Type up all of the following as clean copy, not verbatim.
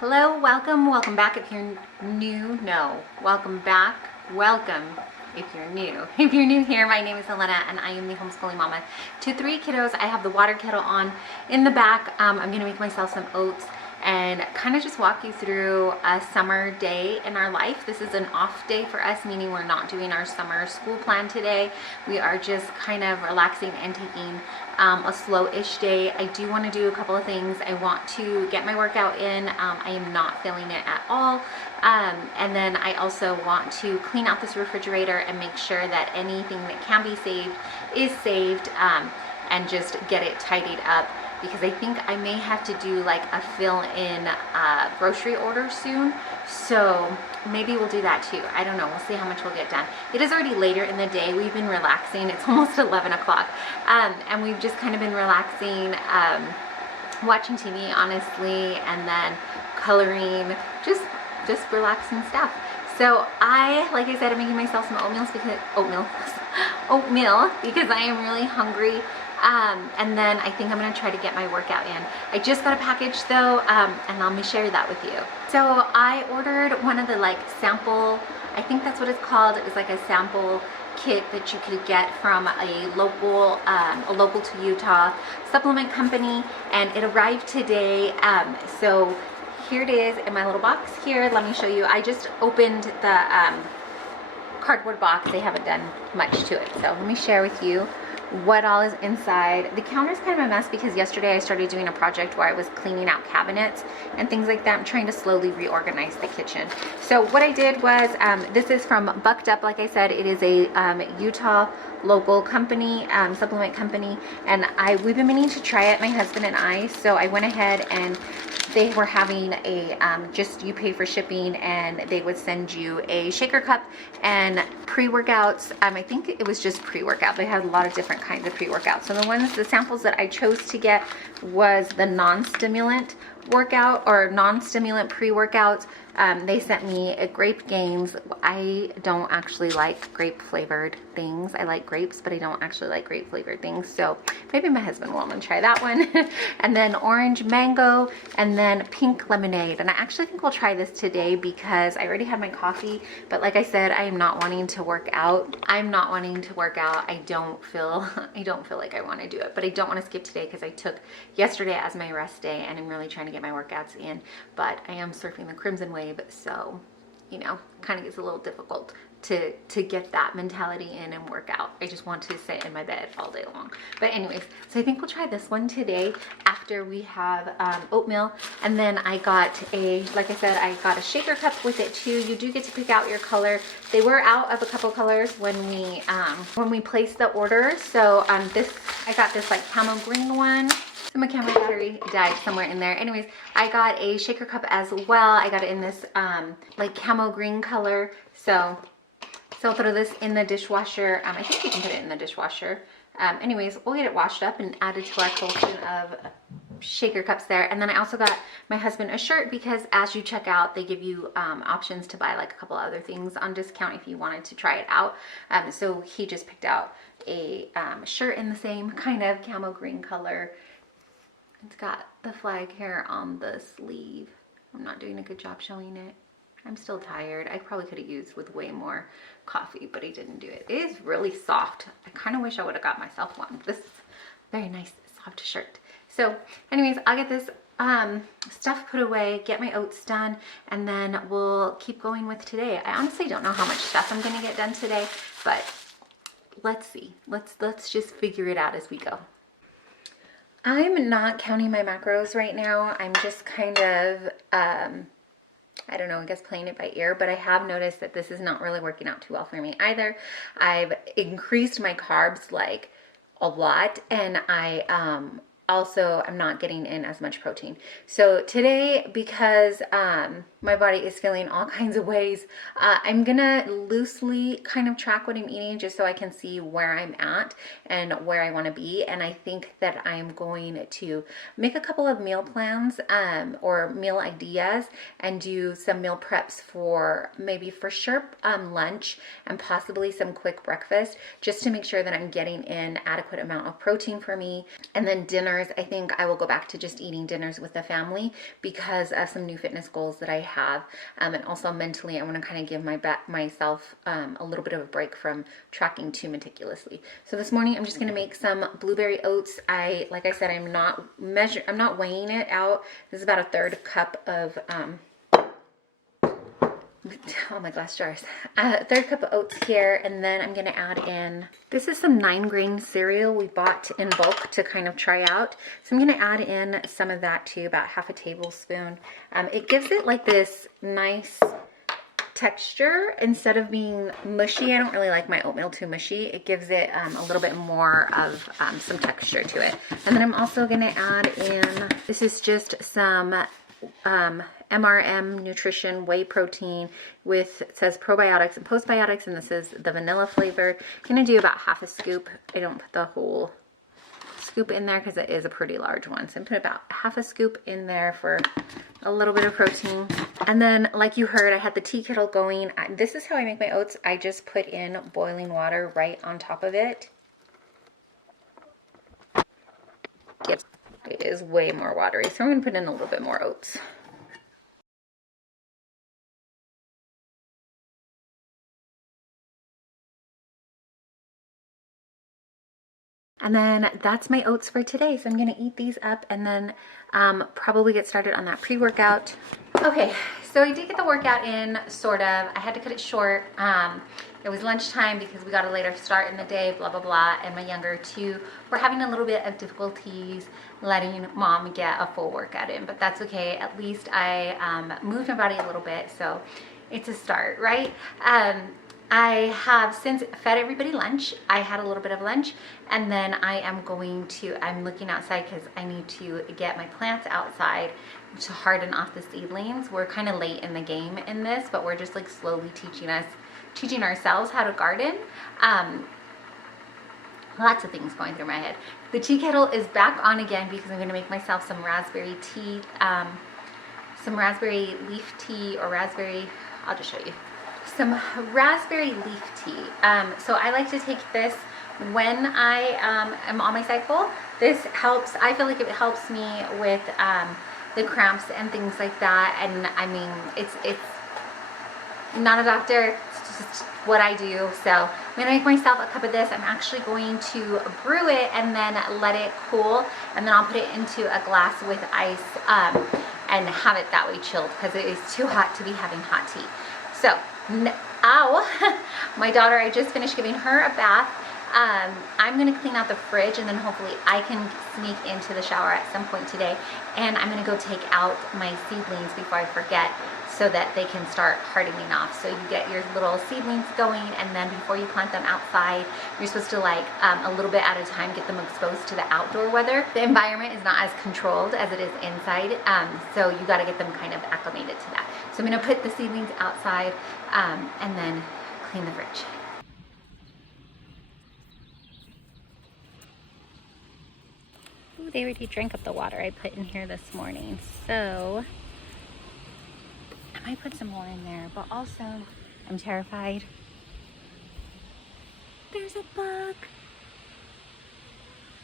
Hello, welcome back if you're new. No, welcome back, welcome if you're new. If you're new here, my name is Elena and I am the homeschooling mama to 3 kiddos. I have the water kettle on in the back. I'm gonna make myself some oats and kind of just walk you through a summer day in our life. This is an off day for us, meaning we're not doing our summer school plan today. We are just kind of relaxing and taking a slow-ish day. I do want to do a couple of things. I want to get my workout in. I am not feeling it at all. And then I also want to clean out this refrigerator and make sure that anything that can be saved is saved, and just get it tidied up, because I think I may have to do like a fill-in grocery order soon. So maybe we'll do that too. I don't know. We'll see how much we'll get done. It is already later in the day. We've been relaxing. It's almost 11 o'clock. And we've just kind of been relaxing, watching TV, honestly, and then coloring, just relaxing stuff. So like I said, I'm making myself some oatmeal because I am really hungry. And then I think I'm gonna try to get my workout in. I just got a package though, and let me share that with you. So I ordered one of the like sample, I think that's what it's called. It's like a sample kit that you could get from a local to Utah supplement company, and it arrived today. So here it is in my little box here. Let me show you. I just opened the cardboard box. They haven't done much to it. So let me share with you what all is inside. The counter's kind of a mess because yesterday I started doing a project where I was cleaning out cabinets and things like that. I'm trying to slowly reorganize the kitchen. So what I did was, this is from Bucked Up. Like I said, it is a Utah local company, supplement company, and we've been meaning to try it, my husband and I. So I went ahead and they were having a, just you pay for shipping and they would send you a shaker cup and pre-workouts. I think it was just pre-workout. They had a lot of different kinds of pre-workouts. So the samples that I chose to get was the non-stimulant workout or non-stimulant pre-workouts. They sent me a grape gains. I don't actually like grape flavored things. I like grapes, but I don't actually like grape flavored things. So maybe my husband will want to try that one. And then orange mango, and then pink lemonade. And I actually think we'll try this today because I already had my coffee. But like I said, I am not wanting to work out. I'm not wanting to work out. I don't feel like I want to do it, but I don't want to skip today because I took yesterday as my rest day and I'm really trying to get my workouts in. But I am surfing the Crimson Wave, so you know, kind of gets a little difficult to get that mentality in and work out. I just want to sit in my bed all day long. But anyways, so I think we'll try this one today after we have oatmeal. And then I got like I said, I got a shaker cup with it too. You do get to pick out your color. They were out of a couple colors when we placed the order. So I got this like camel green one. My camera battery died somewhere in there. Anyways, I got a shaker cup as well. I got it in this like camo green color. So I'll throw this in the dishwasher. I think you can put it in the dishwasher. Anyways, we'll get it washed up and added to our collection of shaker cups there. And then I also got my husband a shirt because as you check out, they give you options to buy like a couple other things on discount if you wanted to try it out. So he just picked out a shirt in the same kind of camo green color. It's got the flag here on the sleeve. I'm not doing a good job showing it. I'm still tired. I probably could have used with way more coffee, but I didn't do it. It is really soft. I kind of wish I would have got myself one. This is very nice, soft shirt. So anyways, I'll get this stuff put away, get my oats done, and then we'll keep going with today. I honestly don't know how much stuff I'm gonna get done today, but let's see. Let's just figure it out as we go. I'm not counting my macros right now. I'm just kind of, I don't know, I guess playing it by ear, but I have noticed that this is not really working out too well for me either. I've increased my carbs like a lot, and I'm not getting in as much protein. So today, because My body is feeling all kinds of ways. I'm gonna loosely kind of track what I'm eating just so I can see where I'm at and where I want to be. And I think that I'm going to make a couple of meal plans or meal ideas and do some meal preps for maybe for sure lunch and possibly some quick breakfast, just to make sure that I'm getting in adequate amount of protein for me. And then dinners, I think I will go back to just eating dinners with the family because of some new fitness goals that I have, and also mentally I want to kind of give myself a little bit of a break from tracking too meticulously. So this morning I'm just going to make some blueberry oats. Like I said, I'm not weighing it out. This is about a third cup of oh my glass jars. Third cup of oats here, and then I'm gonna add in, this is some 9-grain cereal we bought in bulk to kind of try out. So I'm gonna add in some of that too, about half a tablespoon. It gives it like this nice texture instead of being mushy. I don't really like my oatmeal too mushy. It gives it a little bit more of some texture to it. And then I'm also gonna add in, this is just some MRM Nutrition Whey Protein with, it says probiotics and postbiotics, and this is the vanilla flavored. I'm gonna do about half a scoop. I don't put the whole scoop in there because it is a pretty large one. So I'm putting about half a scoop in there for a little bit of protein. And then, like you heard, I had the tea kettle going. This is how I make my oats. I just put in boiling water right on top of it. Yep. It is way more watery, so I'm going to put in a little bit more oats. And then that's my oats for today. So I'm going to eat these up and then probably get started on that pre-workout. Okay, so I did get the workout in, sort of. I had to cut it short. It was lunchtime because we got a later start in the day, blah, blah, blah. And my younger two were having a little bit of difficulties letting mom get a full workout in, but that's okay. At least I moved my body a little bit, so it's a start, right? I have since fed everybody lunch. I had a little bit of lunch, and then I'm looking outside because I need to get my plants outside to harden off the seedlings. We're kind of late in the game in this, but we're just like slowly teaching ourselves how to garden. Lots of things going through my head. The tea kettle is back on again because I'm going to make myself some raspberry tea, some raspberry leaf tea, or raspberry, I'll just show you. Some raspberry leaf tea. So I like to take this when I am on my cycle. This helps, I feel like it helps me with the cramps and things like that. And I mean, it's not a doctor, it's just what I do. So I'm gonna make myself a cup of this. I'm actually going to brew it and then let it cool, and then I'll put it into a glass with ice and have it that way chilled, because it is too hot to be having hot tea. So, my daughter, I just finished giving her a bath. I'm gonna clean out the fridge, and then hopefully I can sneak into the shower at some point today, and I'm gonna go take out my seedlings before I forget, so that they can start hardening off. So you get your little seedlings going, and then before you plant them outside, you're supposed to like a little bit at a time get them exposed to the outdoor weather. The environment is not as controlled as it is inside, so you got to get them kind of acclimated to that. So I'm gonna put the seedlings outside and then clean the fridge. Ooh, they already drank up the water I put in here this morning, so I might put some more in there, but also I'm terrified. There's a bug.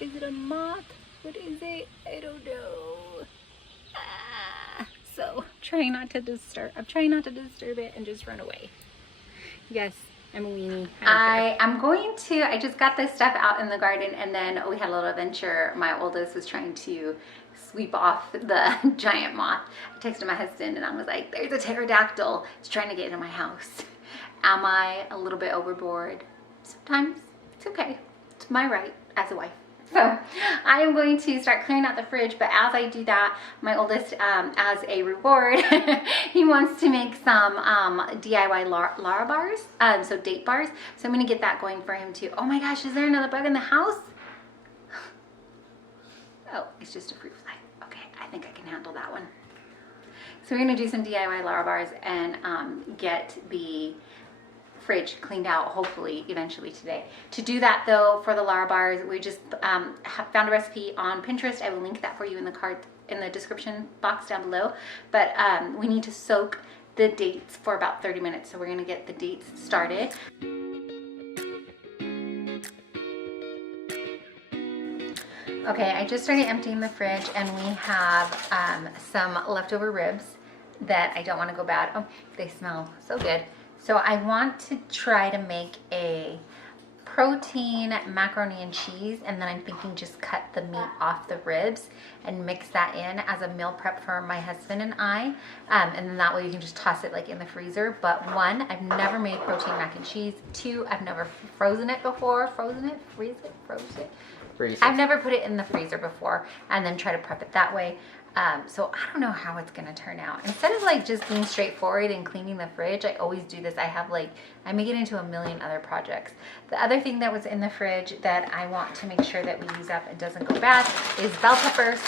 Is it a moth? What is it? I don't know. So trying not to disturb. I'm trying not to disturb it and just run away. Yes, I'm a weenie. I just got this stuff out in the garden, and then we had a little adventure. My oldest was trying to sweep off the giant moth. I texted my husband and I was like, there's a pterodactyl. It's trying to get into my house. Am I a little bit overboard? Sometimes. It's okay. It's my right as a wife. So I am going to start clearing out the fridge, but as I do that, my oldest, as a reward, he wants to make some DIY Lara Bars, so date bars. So I'm going to get that going for him too. Oh my gosh, is there another bug in the house? Oh, it's just a fruit fly. Okay, I think I can handle that one. So we're gonna do some DIY Lara Bars and get the fridge cleaned out, hopefully eventually today. To do that though, for the Lara Bars, we just found a recipe on Pinterest. I will link that for you in the description box down below. But we need to soak the dates for about 30 minutes. So we're gonna get the dates started. Okay, I just started emptying the fridge and we have some leftover ribs that I don't want to go bad. Oh, they smell so good. So I want to try to make a protein macaroni and cheese, and then I'm thinking just cut the meat off the ribs and mix that in as a meal prep for my husband and I. And then that way you can just toss it like in the freezer. But one, I've never made protein mac and cheese. Two, I've never frozen it before. Froze it? Freeze it. I've never put it in the freezer before and then try to prep it that way. So I don't know how it's gonna turn out. Instead of like just being straightforward and cleaning the fridge, I always do this. I make it into a million other projects. The other thing that was in the fridge that I want to make sure that we use up and doesn't go bad is bell peppers.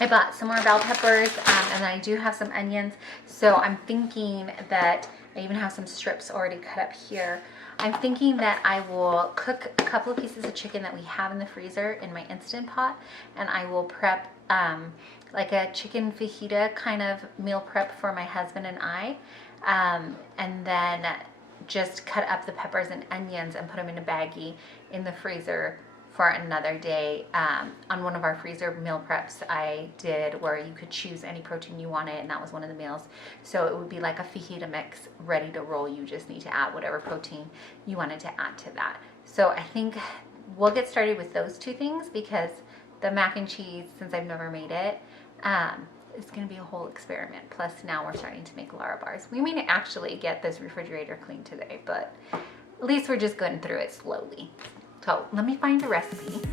I bought some more bell peppers and I do have some onions. So I'm thinking that I even have some strips already cut up here. I'm thinking that I will cook a couple of pieces of chicken that we have in the freezer in my Instant Pot, and I will prep like a chicken fajita kind of meal prep for my husband and I, and then just cut up the peppers and onions and put them in a baggie in the freezer for another day. On one of our freezer meal preps I did where you could choose any protein you wanted, and that was one of the meals. So it would be like a fajita mix ready to roll. You just need to add whatever protein you wanted to add to that. So I think we'll get started with those two things, because the mac and cheese, since I've never made it, it's going to be a whole experiment. Plus now we're starting to make Lara Bars. We may actually get this refrigerator clean today, but at least we're just going through it slowly. So let me find a recipe.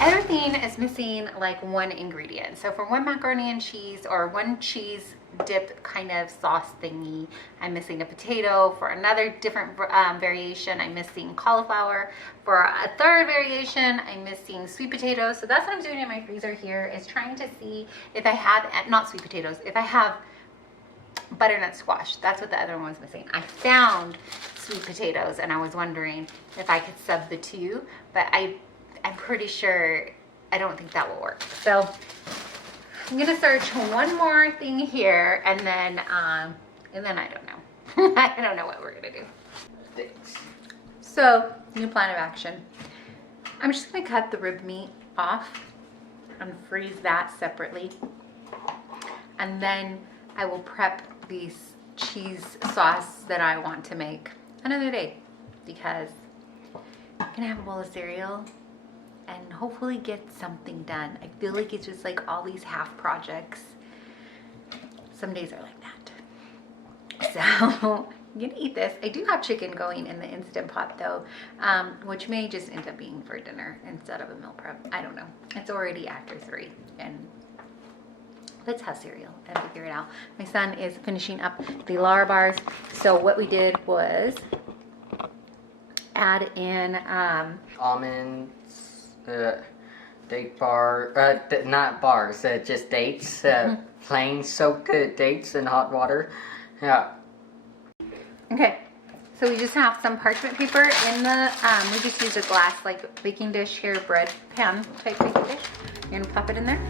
Everything is missing like one ingredient. So for one macaroni and cheese or one cheese dip kind of sauce thingy, I'm missing a potato. For another different variation, I'm missing cauliflower. For a third variation, I'm missing sweet potatoes. So that's what I'm doing in my freezer here, is trying to see if I have, not sweet potatoes, if I have butternut squash. That's what the other one was missing. I found sweet potatoes and I was wondering if I could sub the two, but I'm pretty sure I don't think that will work. So I'm gonna search one more thing here, and then I don't know. I don't know what we're gonna do. So new plan of action. I'm just gonna cut the rib meat off and freeze that separately, and then I will prep these cheese sauce that I want to make another day, because I'm gonna have a bowl of cereal and hopefully get something done. I feel like it's just like all these half projects. Some days are like that. So I'm gonna eat this. I do have chicken going in the Instant Pot though, which may just end up being for dinner instead of a meal prep. I don't know. It's already after 3 and let's have cereal and figure it out. My son is finishing up the Lara Bars. So what we did was add in almonds, date bar, not bars, just dates, plain soaked dates in hot water. Yeah. Okay, so we just have some parchment paper in the, we just use a glass like baking dish here, bread pan type baking dish. You're gonna pop it in there.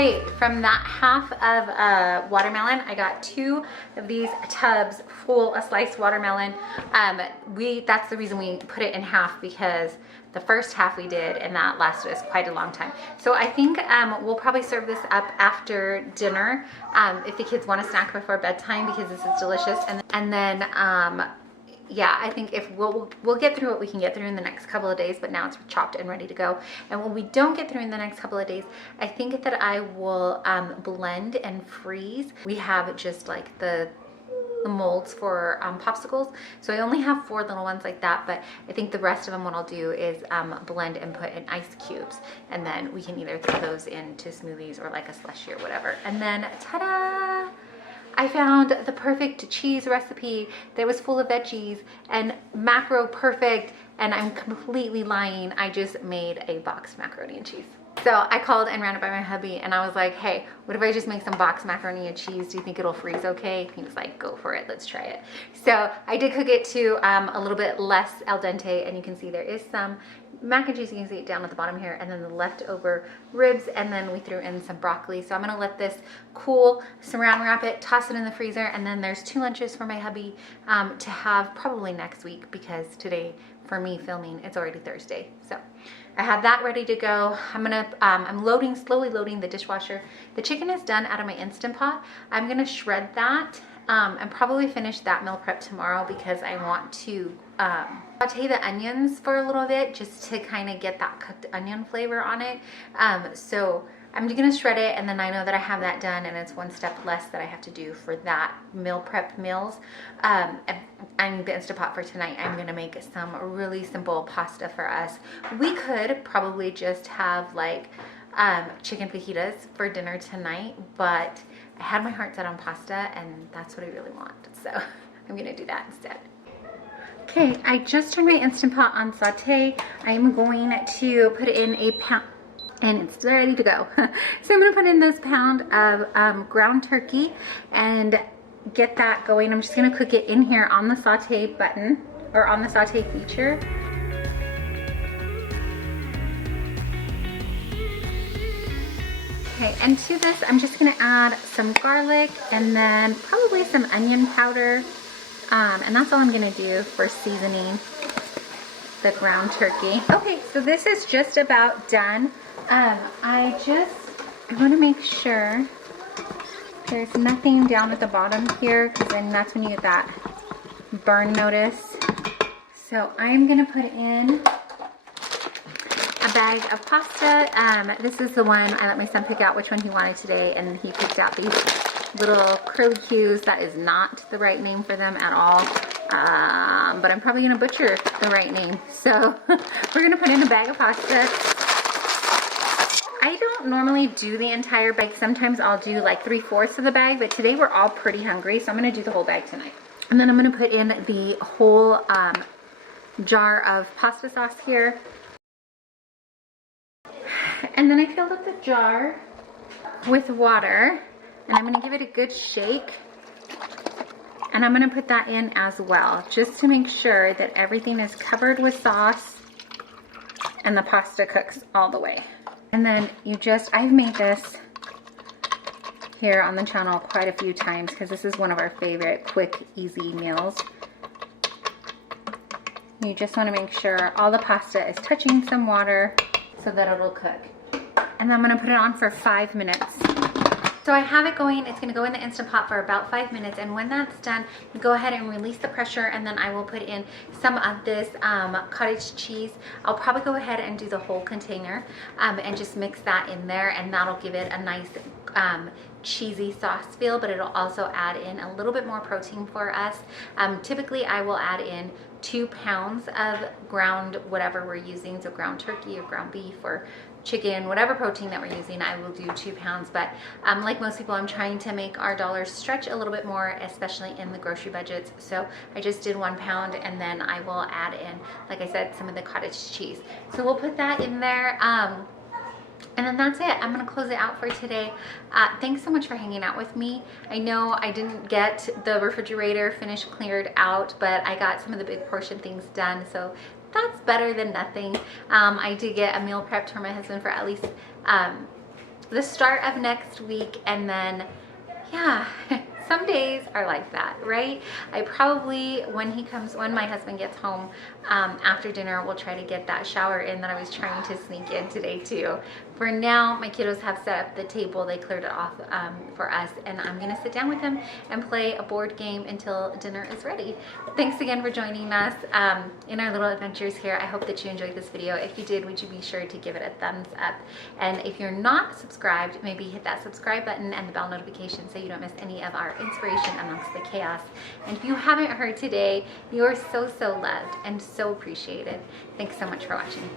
Okay, from that half of watermelon, I got 2 of these tubs full of sliced watermelon. That's the reason we put it in half, because the first half we did, and that lasted us quite a long time. So I think we'll probably serve this up after dinner if the kids want a snack before bedtime, because this is delicious. And then yeah, I think if we'll get through what we can get through in the next couple of days, but now it's chopped and ready to go. And when we don't get through in the next couple of days, I think that I will blend and freeze. We have just like the molds for popsicles, so I only have 4 little ones like that, but I think the rest of them, what I'll do is blend and put in ice cubes, and then we can either throw those into smoothies or like a slushie or whatever. And then ta-da! I found the perfect cheese recipe that was full of veggies and macro perfect, and I'm completely lying. I just made a boxed macaroni and cheese. So I called and ran it by my hubby, and I was like, hey, what if I just make some boxed macaroni and cheese? Do you think it'll freeze okay? He was like, go for it, let's try it. So I did cook it to a little bit less al dente, and you can see there is some mac and cheese. You can see it down at the bottom here, and then the leftover ribs, and then we threw in some broccoli. So I'm gonna let this cool, saran wrap it, toss it in the freezer, and then there's 2 lunches for my hubby to have probably next week, because today for me filming, it's already Thursday. So I have that ready to go. I'm slowly loading the dishwasher. The chicken is done out of my Instant Pot. I'm gonna shred that and probably finish that meal prep tomorrow, because I want to saute the onions for a little bit, just to kind of get that cooked onion flavor on it. So I'm gonna shred it, and then I know that I have that done, and it's 1 step less that I have to do for that meal prep meals. And the Instant Pot for tonight, I'm gonna make some really simple pasta for us. We could probably just have like chicken fajitas for dinner tonight, but I had my heart set on pasta, and that's what I really want. So I'm gonna do that instead. Okay, I just turned my Instant Pot on saute. I'm going to put in a pound, and it's ready to go. So I'm gonna put in this pound of ground turkey and get that going. I'm just gonna cook it in here on the saute button, or on the saute feature. Okay, and to this, I'm just gonna add some garlic and then probably some onion powder. And that's all I'm gonna do for seasoning the ground turkey. Okay, so this is just about done. I want to make sure there's nothing down at the bottom here, because then that's when you get that burn notice. So I'm gonna put in a bag of pasta. This is the one I let my son pick out which one he wanted today, and he picked out these little curly cues. That is not the right name for them at all, but I'm probably gonna butcher the right name. So we're gonna put in a bag of pasta. I don't normally do the entire bag. Sometimes I'll do like 3/4 of the bag, but today we're all pretty hungry, so I'm gonna do the whole bag tonight. And then I'm gonna put in the whole jar of pasta sauce here. And then I filled up the jar with water, and I'm gonna give it a good shake. And I'm gonna put that in as well, just to make sure that everything is covered with sauce and the pasta cooks all the way. And then I've made this here on the channel quite a few times, because this is one of our favorite quick, easy meals. You just wanna make sure all the pasta is touching some water so that it'll cook. And then I'm gonna put it on for 5 minutes. So I have it going. It's gonna go in the Instant Pot for about 5 minutes, and when that's done, you go ahead and release the pressure, and then I will put in some of this cottage cheese. I'll probably go ahead and do the whole container and just mix that in there, and that'll give it a nice cheesy sauce feel, but it'll also add in a little bit more protein for us. Typically I will add in 2 pounds of ground whatever we're using, so ground turkey or ground beef or chicken, whatever protein that we're using, I will do 2 pounds. But like most people, I'm trying to make our dollars stretch a little bit more, especially in the grocery budgets. So I just did 1 pound, and then I will add in, like I said, some of the cottage cheese. So we'll put that in there. And then that's it. I'm gonna close it out for today. Thanks so much for hanging out with me. I know I didn't get the refrigerator finished cleared out, but I got some of the big portion things done, so that's better than nothing. I did get a meal prepped for my husband for at least the start of next week, and then yeah, some days are like that, right? I probably, when my husband gets home after dinner, we'll try to get that shower in that I was trying to sneak in today too. For now, my kiddos have set up the table. They cleared it off for us, and I'm gonna sit down with them and play a board game until dinner is ready. Thanks again for joining us in our little adventures here. I hope that you enjoyed this video. If you did, would you be sure to give it a thumbs up? And if you're not subscribed, maybe hit that subscribe button and the bell notification so you don't miss any of our inspiration amongst the chaos. And if you haven't heard today, you are so loved and so appreciated. Thanks so much for watching.